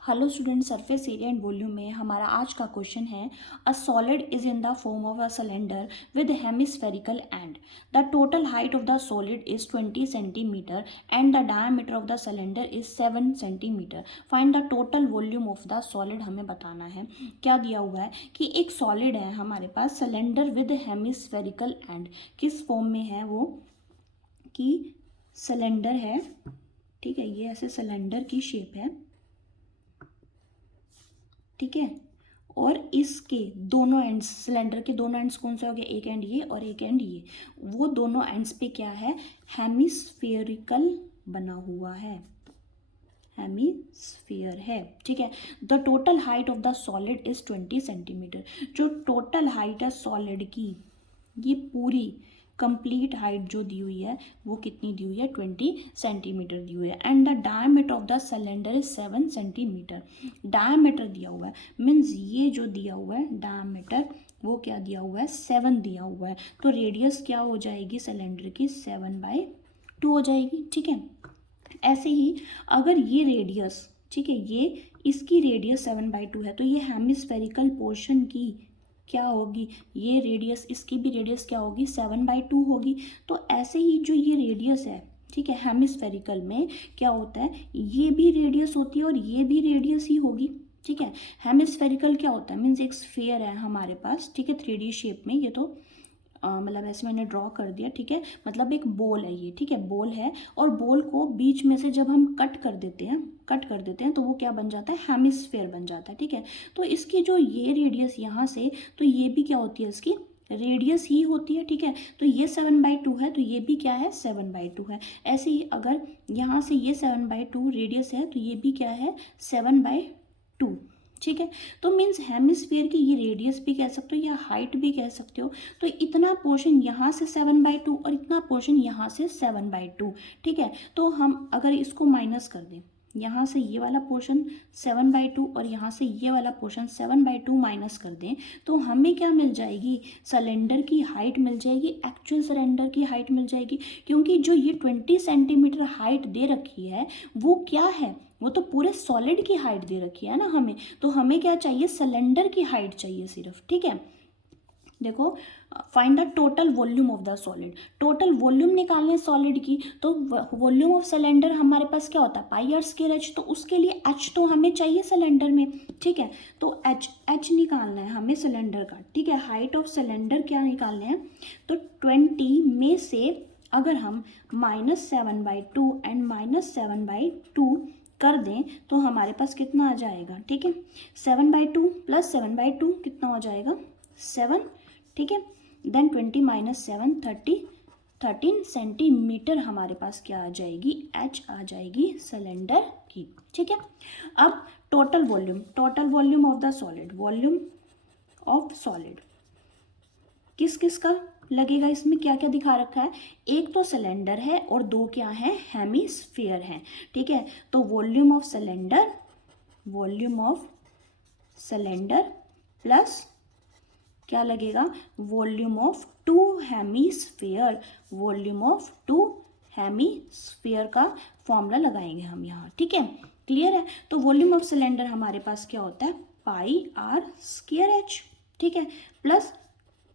Hello student, surface area and volume में हमारा आज का क्वेश्चन है a solid is in the form of a cylinder with hemispherical and the total height of the solid is 20 centimetre and the diameter of the cylinder is 7 centimetre. Find the total volume of the solid हमें बताना है। क्या दिया हुआ है कि एक solid है हमारे पास सिलेंडर विद हेमिस्फेरिकल एंड, किस फॉर्म में है वो कि सिलेंडर है, ठीक है, ये ऐसे सिलेंडर की शेप है, ठीक है, और इसके दोनों एंड्स, सिलेंडर के दोनों एंड्स कौन से हो गए, एक एंड ये और एक एंड ये, वो दोनों एंड्स पे क्या है, हेमिस्फेरिकल बना हुआ है, हेमिस्फीयर है, ठीक है। The total height of the solid is 20 centimetre. जो टोटल हाइट है सॉलिड की, ये पूरी कंप्लीट हाइट जो दी हुई है वो कितनी दी हुई है, 20 सेंटीमीटर दी हुई है। And the diameter of the cylinder is 7 centimetre. Diameter दिया हुआ है, मीन्स ये जो दिया हुआ है डायमीटर, वो क्या दिया हुआ है, 7 दिया हुआ है। तो रेडियस क्या हो जाएगी सिलेंडर की, 7/2 हो जाएगी, ठीक है। ऐसे ही अगर ये रेडियस, ठीक है, ये इसकी रेडियस 7/2 है, तो ये हेमिस्फेरिकल पोर्शन की क्या होगी, ये रेडियस, इसकी भी रेडियस क्या होगी, 7/2 होगी। तो ऐसे ही जो ये रेडियस है, ठीक है, हेमिस्फेरिकल में क्या होता है, ये भी रेडियस होती है और ये भी रेडियस ही होगी, ठीक है। हेमिस्फेरिकल क्या होता है, मीन्स एक स्फेयर है हमारे पास, ठीक है, 3D शेप में। ये तो मतलब ऐसे मैंने ड्रॉ कर दिया, ठीक है, मतलब एक बॉल है ये, ठीक है, बॉल है, और बॉल को बीच में से जब हम कट कर देते हैं तो वो क्या बन जाता है, हेमिस्फेयर बन जाता है, ठीक है। तो इसकी जो ये रेडियस यहाँ से, तो ये भी क्या होती है, इसकी रेडियस ही होती है, ठीक है। तो ये 7/2 है, तो ये भी क्या है, 7/2 है। ऐसे ही अगर यहाँ से ये 7/2 रेडियस है, तो ये भी क्या है, 7/2, ठीक है। तो मीन्स हेमिस्फीयर की ये रेडियस भी कह सकते हो या हाइट भी कह सकते हो। तो इतना पोर्शन यहाँ से 7/2 और इतना पोर्शन यहाँ से 7/2, ठीक है। तो हम अगर इसको माइनस कर दें, यहाँ से ये वाला पोर्शन 7/2 और यहाँ से ये वाला पोर्शन 7/2 माइनस कर दें, तो हमें क्या मिल जाएगी, सिलेंडर की हाइट मिल जाएगी, एक्चुअल सिलेंडर की हाइट मिल जाएगी। क्योंकि जो ये 20 सेंटीमीटर हाइट दे रखी है वो क्या है, वो तो पूरे सॉलिड की हाइट दे रखी है ना हमें। तो हमें क्या चाहिए, सिलेंडर की हाइट चाहिए सिर्फ, ठीक है। देखो, find the total volume of the solid. Total volume निकालने सॉलिड की, तो वॉल्यूम ऑफ सिलेंडर हमारे पास क्या होता है, πr²h। तो उसके लिए h तो हमें चाहिए सिलेंडर में, ठीक है। तो h निकालना है हमें सिलेंडर का, ठीक है। हाइट ऑफ सिलेंडर क्या निकालने हैं, तो 20 में से अगर हम -7/2 एंड -7/2 कर दें तो हमारे पास कितना आ जाएगा, ठीक है। 7/2 + 7/2 कितना हो जाएगा, 7, ठीक है। देन 20 - 7 30, 13 सेंटीमीटर हमारे पास क्या आ जाएगी, एच आ जाएगी सिलेंडर की, ठीक है। अब total volume of the solid, volume of solid किस किस का लगेगा, इसमें क्या क्या दिखा रखा है, एक तो सिलेंडर है और दो क्या है, हेमिस्फीयर है, ठीक है। तो वॉल्यूम ऑफ सिलेंडर प्लस क्या लगेगा, volume of two hemisphere, volume of two hemisphere का फॉर्मूला लगाएंगे हम यहाँ, ठीक है। क्लियर है। तो वॉल्यूम ऑफ सिलेंडर हमारे पास क्या होता है, πr²h, ठीक है, प्लस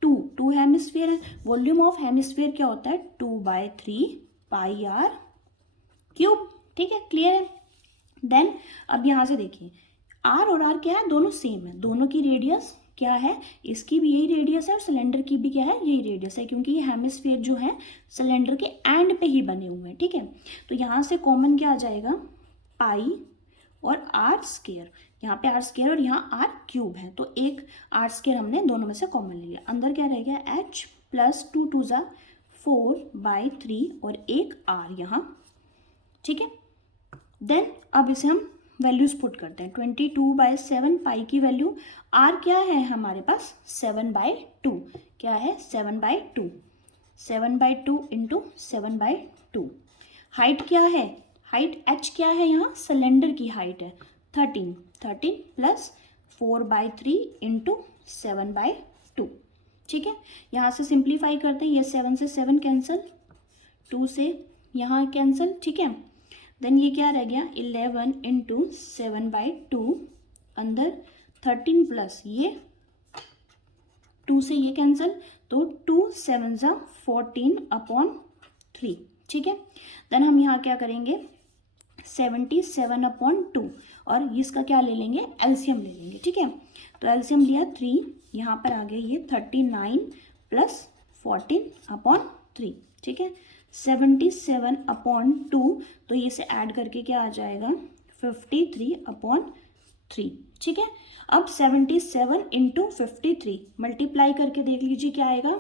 टू हेमिस्फीयर है। वॉल्यूम ऑफ हेमिस्फीयर क्या होता है, 2/3 πr³, ठीक है। क्लियर है। देन अब यहाँ से देखिए, आर और आर क्या है, दोनों सेम है, दोनों की रेडियस क्या है, इसकी भी यही रेडियस है और सिलेंडर की भी क्या है, यही रेडियस है, क्योंकि ये हेमिस्फीयर जो है सिलेंडर के एंड पे ही बने हुए हैं, ठीक है। तो यहाँ से कॉमन क्या आ जाएगा, पाई और r², यहाँ पे r² और यहाँ r³ है, तो एक r² हमने दोनों में से कॉमन लिया। अंदर क्या रह गया, h + 2 × 2 = 4/3 और एक r यहाँ, ठीक है। देन अब इसे हम वैल्यूज पुट करते हैं, 22/7 पाई की वैल्यू, r क्या है हमारे पास, 7/2, क्या है, 7/2, 7/2 × 7/2। हाइट क्या है, हाइट h क्या है, यहाँ सिलेंडर की हाइट है 13 + 4/3 × 7/2, ठीक है। यहाँ से सिंप्लीफाई करते हैं, ये 7 से 7 कैंसिल, 2 से यहाँ कैंसिल, ठीक है। देन ये क्या रह गया 11 इंटू 7/2 अंदर 13 प्लस ये 2 से ये कैंसिल, तो 2 7 ज़ा 14/3, ठीक है। देन हम यहाँ क्या करेंगे 77/2 और इसका क्या ले लेंगे एलसीएम ले लेंगे, ठीक है। तो एलसीएम लिया 3, यहाँ पर आ गया ये 39 प्लस 14/3, ठीक है। 77/2 तो ये से ऐड करके क्या आ जाएगा 53/3, ठीक है। अब 77 इंटू 53 मल्टीप्लाई करके देख लीजिए क्या आएगा,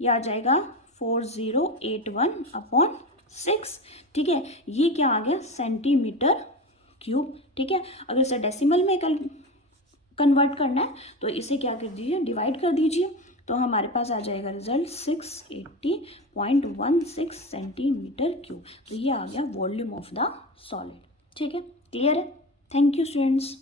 ये आ जाएगा 4081/6, ठीक है। ये क्या आ गया सेंटीमीटर क्यूब, ठीक है। अगर इसे डेसिमल में कन्वर्ट करना है तो इसे क्या कर दीजिए डिवाइड कर दीजिए, तो हमारे पास आ जाएगा रिजल्ट 680.16 सेंटीमीटर क्यूब। तो ये आ गया वॉल्यूम ऑफ द सॉलिड, ठीक है। क्लियर है? Thank you students.